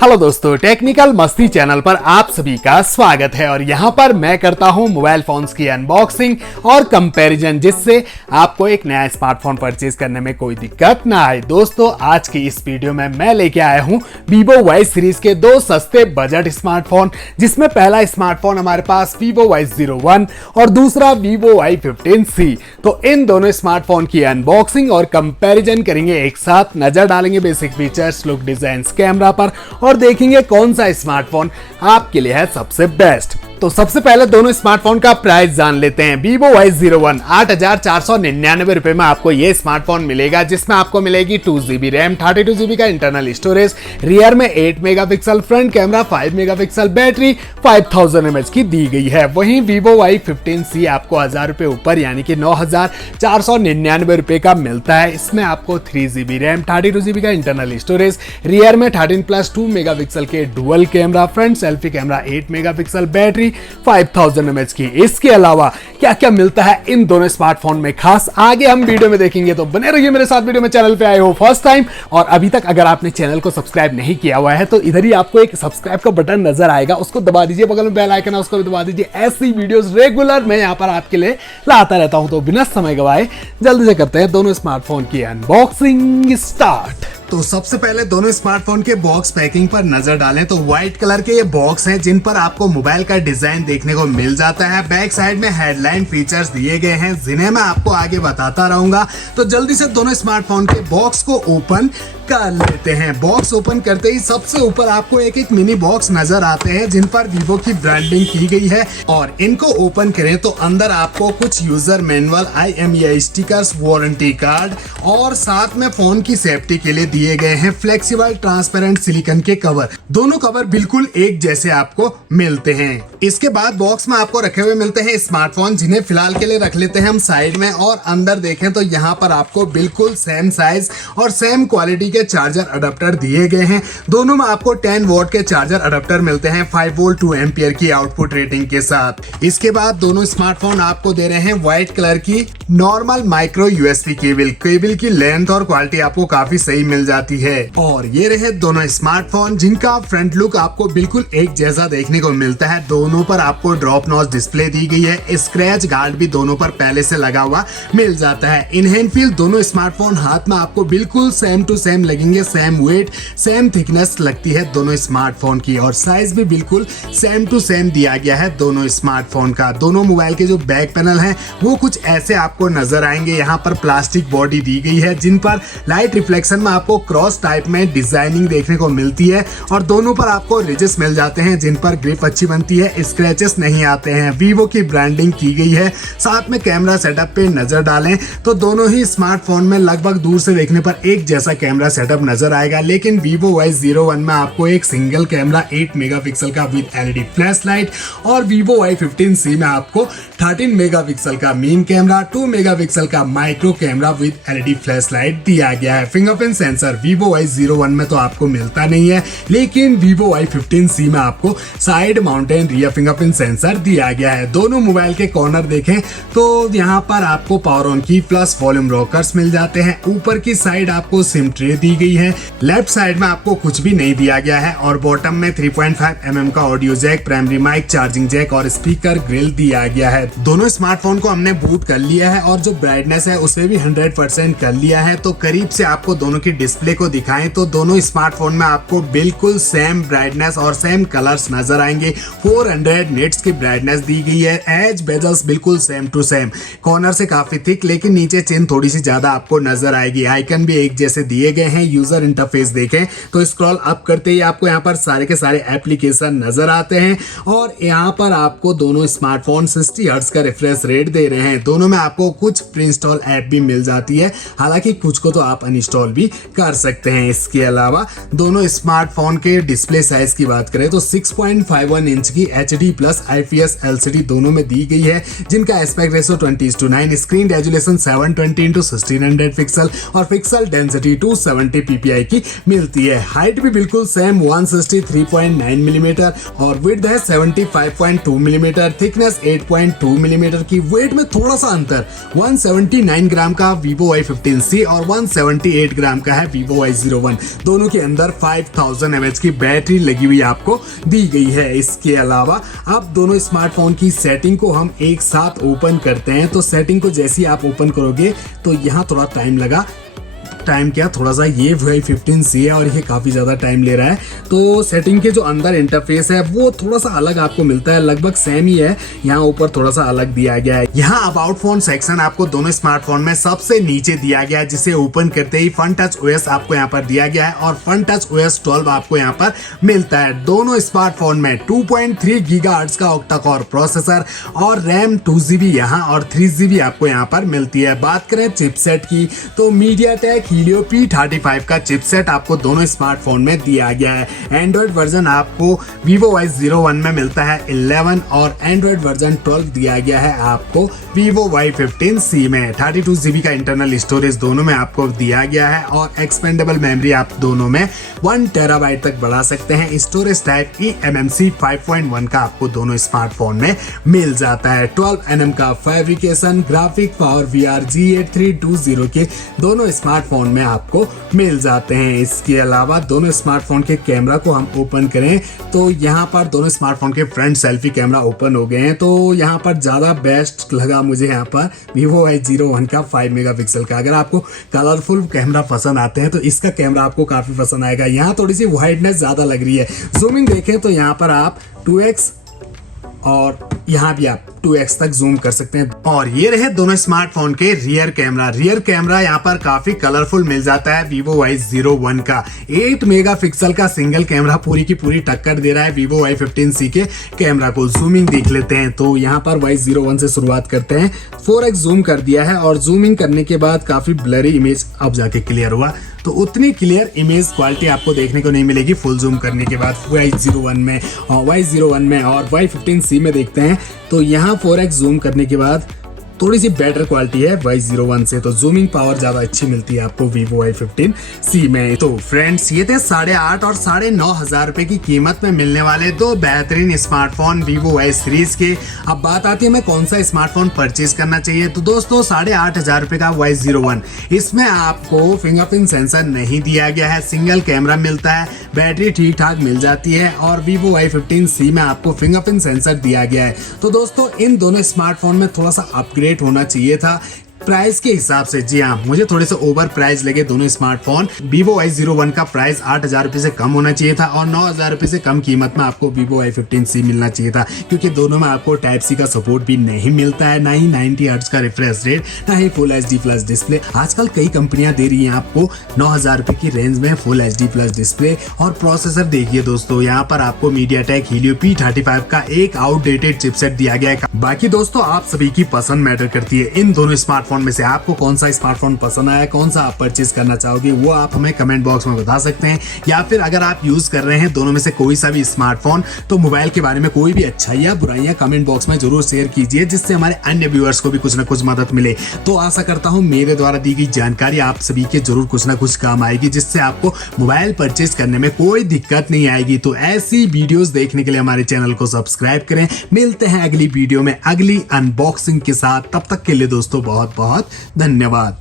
Hello दोस्तों, technical मस्ती channel पर आप सभी का स्वागत है। और यहाँ पर मैं करता हूँ मोबाइल फोन्स की अनबॉक्सिंग और कंपैरिजन, जिससे आपको एक नया स्मार्टफोन परचेज करने में कोई दिक्कत ना आए। दोस्तों, आज की इस वीडियो में मैं लेके आया हूँ Vivo Y सीरीज के दो सस्ते बजट स्मार्टफोन, जिसमें पहला स्मार्टफोन हमारे पास Vivo Y01 और दूसरा Vivo Y15C। तो इन दोनों स्मार्टफोन की अनबॉक्सिंग और कंपैरिजन करेंगे एक साथ, नजर डालेंगे basic features, look, design, camera पर और देखेंगे कौन सा स्मार्टफोन आपके लिए है सबसे बेस्ट। तो सबसे पहले दोनों स्मार्टफोन का प्राइस जान लेते हैं। Vivo Y01 8,499 रुपए में आपको ये स्मार्टफोन मिलेगा, जिसमें आपको मिलेगी 2GB रैम, 32GB का इंटरनल स्टोरेज, रियर में 8 megapixel, front camera 5 megapixel, battery 5000 mAh की दी गई है। वहीं Vivo Y15C आपको 1000 रुपए ऊपर यानी कि 9,499 रुपए का मिलता है। इसमें आपको 3GB रैम, 32GB का इंटरनल स्टोरेज, रियर में 13+2 मेगापिक्सल के dual camera, front selfie camera 8 megapixel, battery 5000 mAh की। इसके अलावा क्या क्या मिलता है इन दोनों स्मार्टफोन में खास, आगे हम वीडियो में देखेंगे। तो बने रहिए मेरे साथ। वीडियो में चैनल पे आए हो फर्स्ट टाइम और अभी तक अगर आपने चैनल को सब्सक्राइब नहीं किया हुआ है तो इधर ही आपको एक सब्सक्राइब का बटन नजर आएगा, उसको दबा दीजिए। बगल में बेल आइकन है, उसको भी दबा दीजिए। ऐसी वीडियोस रेगुलर मैं यहाँ पर आपके लिए लाता रहता हूँ। तो बिना समय गवाए जल्दी से करते हैं दोनों स्मार्टफोन की अनबॉक्सिंग स्टार्ट। तो सबसे पहले दोनों स्मार्टफोन के बॉक्स पैकिंग पर नजर डालें तो व्हाइट कलर के ये बॉक्स हैं, जिन पर आपको मोबाइल का डिजाइन देखने को मिल जाता है। बैक साइड में हेडलाइन फीचर्स दिए गए हैं, जिन्हें मैं आपको आगे बताता रहूंगा। तो जल्दी से दोनों स्मार्टफोन के बॉक्स को ओपन कर लेते हैं। बॉक्स ओपन करते ही सबसे ऊपर आपको एक एक मिनी बॉक्स नजर आते हैं, जिन पर वीवो की ब्रांडिंग की गई है। और इनको ओपन करें तो अंदर आपको कुछ user manual, IMEI stickers, warranty card और साथ में फोन की सेफ्टी के लिए दिए गए हैं फ्लेक्सिबल ट्रांसपेरेंट सिलिकॉन के कवर। दोनों कवर बिल्कुल एक जैसे आपको मिलते हैं। इसके बाद बॉक्स में आपको रखे हुए मिलते हैं स्मार्टफोन, जिन्हें फिलहाल के लिए रख लेते हैं हम साइड में। और अंदर देखें तो यहाँ पर आपको बिल्कुल सेम साइज और सेम क्वालिटी के चार्जर अडेप्टर दिए गए हैं। दोनों में आपको 10 वोल्ट के चार्जर अडेप्टर मिलते हैं 5 वोल्ट 2 एम्पियर की आउटपुट रेटिंग के साथ। इसके बाद दोनों स्मार्टफोन आपको दे रहे हैं व्हाइट कलर की नॉर्मल माइक्रो USB केबल की लेंथ और क्वालिटी आपको काफी सही मिल जाती है। और ये रहे दोनों स्मार्टफोन, जिनका फ्रंट लुक आपको बिल्कुल एक जैसा देखने को मिलता है। दोनों पर आपको ड्रॉप नॉच डिस्प्ले दी गई है। स्क्रैच गार्ड भी दोनों पर पहले से लगा हुआ मिल जाता है। इन हैंड फील दोनों स्मार्टफोन हाथ में आपको बिल्कुल सेम टू सेम लगेंगे। सेम वेट, सेम थिकनेस लगती है दोनों स्मार्टफोन की और साइज भी बिल्कुल सेम टू सेम दिया गया है दोनों स्मार्टफोन का। दोनों मोबाइल के जो बैक पैनल है वो कुछ ऐसे आपको नजर आएंगे। यहाँ पर प्लास्टिक बॉडी दी गई है, जिन पर लाइट रिफ्लेक्शन में आपको क्रॉस टाइप में डिजाइनिंग देखने को मिलती है। और दोनों पर आपको रिजेस मिल जाते हैं, जिन पर ग्रिप अच्छी बनती है, स्क्रैचेस नहीं आते हैं। वीवो की ब्रांडिंग की गई है। साथ में कैमरा सेटअप पे नजर डालें तो दोनों ही स्मार्टफोन में लगभग दूर से देखने पर एक जैसा कैमरा सेटअप नजर आएगा। लेकिन Vivo Y01 में आपको एक सिंगल कैमरा 8 मेगापिक्सल का विद LED फ्लैश लाइट और Vivo Y15C में आपको 13 मेगापिक्सल का मेन कैमरा, 2 मेगापिक्सल का micro camera with LED flash light दिया गया है। फिंगरप्रिंट सेंसर Vivo Y01 में तो आपको मिलता नहीं है, लेकिन Vivo Y15C में आपको side mountain rear fingerprint sensor दिया गया है। दोनों मोबाइल के कॉर्नर देखें तो यहाँ पर आपको पावर ऑन की प्लस वॉल्यूम रॉकर्स मिल जाते हैं। ऊपर की साइड आपको सिम ट्रे दी गई है। लेफ्ट साइड में आपको कुछ भी नहीं दिया गया है। और बॉटम में 3.5 mm का audio jack, primary mic, charging jack और स्पीकर ग्रिल दिया गया है। दोनों स्मार्टफोन को हमने बूट कर लिया है और जो ब्राइटनेस है उसे भी 100% कर लिया है। तो करीब से आपको दोनों की डिस्प्ले को दिखाएं तो दोनों स्मार्टफोन में आपको बिल्कुल सेम ब्राइटनेस और सेम कलर्स नजर आएंगे। 400 निट्स की ब्राइटनेस दी गई है। एज बेजल्स बिल्कुल सेम टू सेम, कॉर्नर से काफी थिक, लेकिन नीचे चिन थोड़ी सी ज्यादा आपको नजर आएगी। आइकन भी एक जैसे दिए गए हैं। यूजर इंटरफेस देखें तो स्क्रॉल अप करते ही आपको यहाँ पर सारे के सारे एप्लीकेशन नजर आते हैं। और यहाँ पर आपको दोनों स्मार्टफोन 60 हर्ट्ज का रिफ्रेश रेट दे रहे हैं। दोनों में आपको कुछ प्री इंस्टॉल ऐप भी मिल जाती है, हालांकि कुछ को तो आप अनइंस्टॉल भी कर सकते हैं। इसके अलावा दोनों स्मार्टफोन के डिस्प्ले साइज की बात करें तो 6.51 इंच की HD प्लस IPS LCD दोनों में दी गई है, जिनका aspect ratio 20:9, screen resolution 720x1600 pixel और पिक्सल डेंसिटी 270 170 ppi की मिलती है। हाइट भी बिल्कुल सेम 163.9 मिलीमीटर और विड्थ है 75.2 मिलीमीटर, थिकनेस 8.2 मिलीमीटर की। वेट में थोड़ा सा अंतर, 179 ग्राम का Vivo Y15C और 178 ग्राम का है Vivo Y01। दोनों के अंदर 5000 mAh की बैटरी लगी हुई आपको दी गई है। इसके अलावा आप दोनों स्मार्टफोन की सेटिंग को हम एक साथ ओपन करते हैं, तो सेटिंग को जैसे ही आप ओपन करोगे तो यहाँ थोड़ा टाइम लगा। टाइम क्या, थोड़ा सा ये Y15C है और ये काफ़ी ज़्यादा टाइम ले रहा है। तो सेटिंग के जो अंदर इंटरफेस है वो थोड़ा सा अलग आपको मिलता है, लगभग सेम ही है। यहाँ ऊपर थोड़ा सा अलग दिया गया है। यहाँ अबाउट फोन सेक्शन आपको दोनों स्मार्टफोन में सबसे नीचे दिया गया है, जिसे ओपन करते ही फन टच OS आपको यहाँ पर दिया गया है और फन टच OS 12 आपको यहाँ पर मिलता है। दोनों स्मार्टफोन में 2.3 गीगाहर्ट्ज का ऑक्टा कोर प्रोसेसर और रैम 2GB यहाँ और 3GB आपको यहाँ पर मिलती है। बात करें चिपसेट की तो MediaTek Helio P35 का चिपसेट आपको दोनों स्मार्टफोन में दिया गया है। एंड्रॉइड वर्जन आपको Vivo Y01 में मिलता है 11 और एंड्रॉइड वर्जन 12 दिया गया है आपको Vivo Y15C में। 32GB का इंटरनल स्टोरेज दोनों में आपको दिया गया है और एक्सपेंडेबल मेमोरी आप दोनों में 1 टेराबाइट तक बढ़ा सकते हैं। स्टोरेज टाइप eMMC 5.1 का आपको दोनों स्मार्टफोन में मिल जाता है। 12nm का fabrication graphic power VR G8320 के दोनों स्मार्टफोन में आपको मिल जाते हैं। इसके अलावा दोनों स्मार्टफोन के कैमरा को हम ओपन करें तो यहाँ पर दोनों स्मार्टफोन के फ्रंट सेल्फी कैमरा ओपन हो गए हैं। तो यहाँ पर ज़्यादा बेस्ट लगा मुझे यहाँ पर Vivo Y01 का 5 मेगापिक्सल का। अगर आपको कलरफुल कैमरा पसंद आते हैं तो इसका कैमरा आपको काफ़ी पसंद आएगा। यहाँ थोड़ी सी वाइडनेस ज़्यादा लग रही है। जूमिंग देखें तो यहाँ पर आप 2x और यहाँ भी आप 2x तक जूम कर सकते हैं। और ये रहे दोनों स्मार्टफोन के रियर कैमरा यहाँ पर काफी कलरफुल मिल जाता है Vivo Y01 का। 8 मेगापिक्सल का सिंगल कैमरा पूरी की पूरी टक्कर दे रहा है Vivo Y15C के कैमरा को। जूमिंग देख लेते हैं तो यहाँ पर Y01 से शुरुआत करते हैं। 4x जूम कर दिया है और जूमिंग करने के बाद काफी ब्लरी इमेज अब जाके क्लियर हुआ, तो उतनी क्लियर इमेज क्वालिटी आपको देखने को नहीं मिलेगी फुल जूम करने के बाद Y01 में और Y15C में देखते हैं तो यहाँ 4x जूम करने के बाद थोड़ी सी बेटर क्वालिटी है Y01 से, तो जूमिंग पावर ज्यादा अच्छी मिलती है आपको Vivo Y15C में। तो फ्रेंड्स ये थे 8,500 और 9,500 रुपए की कीमत में मिलने वाले दो बेहतरीन स्मार्टफोन Vivo Y सीरीज के। अब बात आती है हमें कौन सा स्मार्टफोन परचेज करना चाहिए। तो दोस्तों 8,500 रुपए का Y01, इसमें आपको फिंगरप्रिंट सेंसर नहीं दिया गया है, सिंगल कैमरा मिलता है, बैटरी ठीक ठाक मिल जाती है और Vivo Y15C में आपको फिंगरप्रिंट सेंसर दिया गया है। तो दोस्तों इन दोनों स्मार्टफोन में थोड़ा सा अपग्रेड होना चाहिए था प्राइस के हिसाब से। जी हाँ, मुझे थोड़े से ओवर प्राइस लगे दोनों स्मार्टफोन। Vivo Y01 का प्राइस 8,000 रुपए से कम होना चाहिए था और 9,000 रुपए से कम कीमत में आपको Vivo Y15C मिलना चाहिए था, क्योंकि दोनों में आपको Type-C का सपोर्ट भी नहीं मिलता है, ना ही 90 हर्ट्ज का रिफ्रेश रेट, ना ही फुल HD प्लस डिस्प्ले। आजकल कई कंपनियां दे रही हैं आपको 9,000 रुपए की रेंज में फुल HD प्लस डिस्प्ले। और प्रोसेसर देखिए दोस्तों, यहाँ पर आपको MediaTek Helio P35 का एक आउटडेटेड चिपसेट दिया गया है। बाकी दोस्तों आप सभी की पसंद मैटर करती है। इन दोनों स्मार्टफोन में से आपको कौन सा स्मार्टफोन पसंद आया, कौन सा आप परचेज करना चाहोगे, वो आप हमें कमेंट बॉक्स में बता सकते हैं। या फिर अगर आप यूज कर रहे हैं दोनों में से कोई सा भी स्मार्टफोन, तो मोबाइल के बारे में कोई भी अच्छाइयाँ बुराइयां कमेंट बॉक्स में जरूर शेयर कीजिए, जिससे हमारे अन्य व्यूअर्स को भी कुछ ना कुछ मदद मिले। तो आशा करता हूँ मेरे द्वारा दी गई जानकारी आप सभी के जरूर कुछ ना कुछ काम आएगी, जिससे आपको मोबाइल परचेज करने में कोई दिक्कत नहीं आएगी। तो ऐसी वीडियोस देखने के लिए हमारे चैनल को सब्सक्राइब करें। मिलते हैं अगली वीडियो में अगली अनबॉक्सिंग के साथ, तब तक के लिए दोस्तों बहुत बहुत धन्यवाद।